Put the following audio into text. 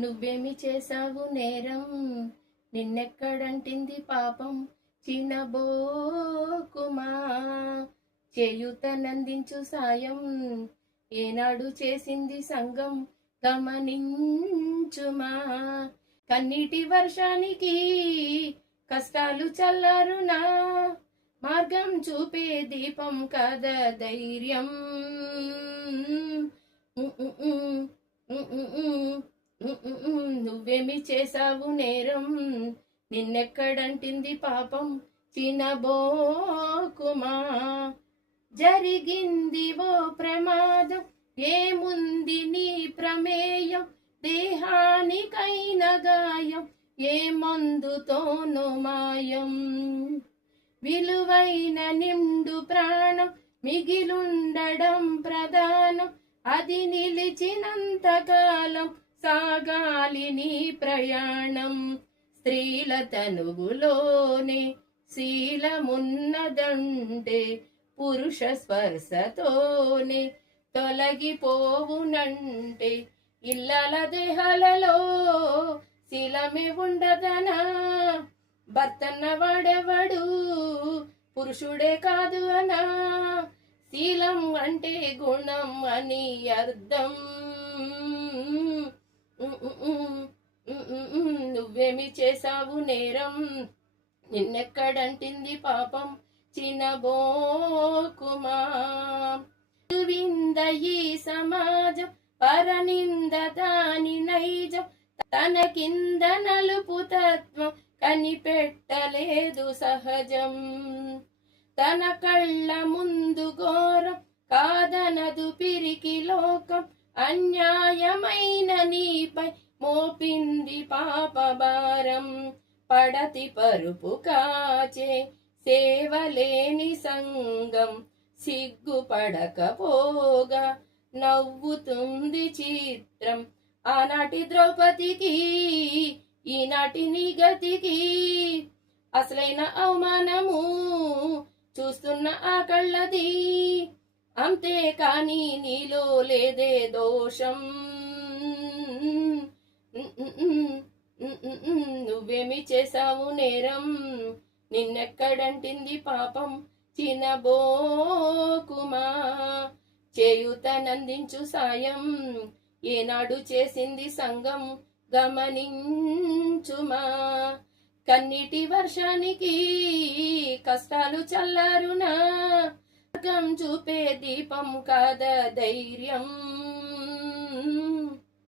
నువ్వేమి చేశావు నేరం, నిన్నెక్కడంటింది పాపం, చినబోకుమా చేయూతనందించు సాయం, ఏనాడు చేసింది సంగం గమనించుమా. కన్నీటి వర్షానికి కష్టాలు చల్లారునా, మార్గం చూపే దీపం కదా ధైర్యం. నువ్వేమి చేశావు నేరం, నిన్నెక్కడంటింది పాపం, చినబోకుమా. జరిగింది ఓ ప్రమాదం, ఏముంది నీ ప్రమేయం, దేహానికైన గాయం ఏ మందుతోనో మాయం. విలువైన నిండు ప్రాణం మిగిలుండడం ప్రధానం, అది నిలిచినంతకాలం సాగాలి నీ ప్రయాణం. స్త్రీల తనువులోనే శీలమున్నదంటే, పురుష స్పర్శతోనే తొలగిపోవునంటే, ఇళ్ళల దేహాలలో శీలమే ఉండదనా. భర్తన్న వాడెవడు పురుషుడే కాదు అనా, శీలం అంటే గుణం అని అర్థం. నువ్వేమి చేశావు నేరం, నిన్నెక్కడంటింది పాపం, చినబోకుమా. వింద ఈ సమాజం, పరనింద దాని నైజం, తన కింద నలుపు తత్వం కనిపెట్టలేదు సహజం. తన కళ్ళ ముందు ఘోరం కాదనదు పిరికి లోకం, అన్యాయమైన నీపై మోపింది పాపభారం. పడతి పరుపు కాచే సేవలేని సంగం, సిగ్గుపడకపోగా నవ్వుతుంది చిత్రం. ఆనాటి ద్రౌపదికి ఈనాటి నీ గతికి అసలైన అవమానము చూస్తున్న ఆ కళ్ళది, అంతేకాని నీలో లేదే దోషం. నువ్వేమి చేశావు నేరం, నిన్నెక్కడంటింది పాపం, చినబోకుమా చేయూతనందించు సాయం, ఏనాడు చేసింది సంగం గమనించుమా. కన్నీటి వర్షానికి కష్టాలు చల్లారునా, మార్గం చూపే దీపం కాదా ధైర్యం.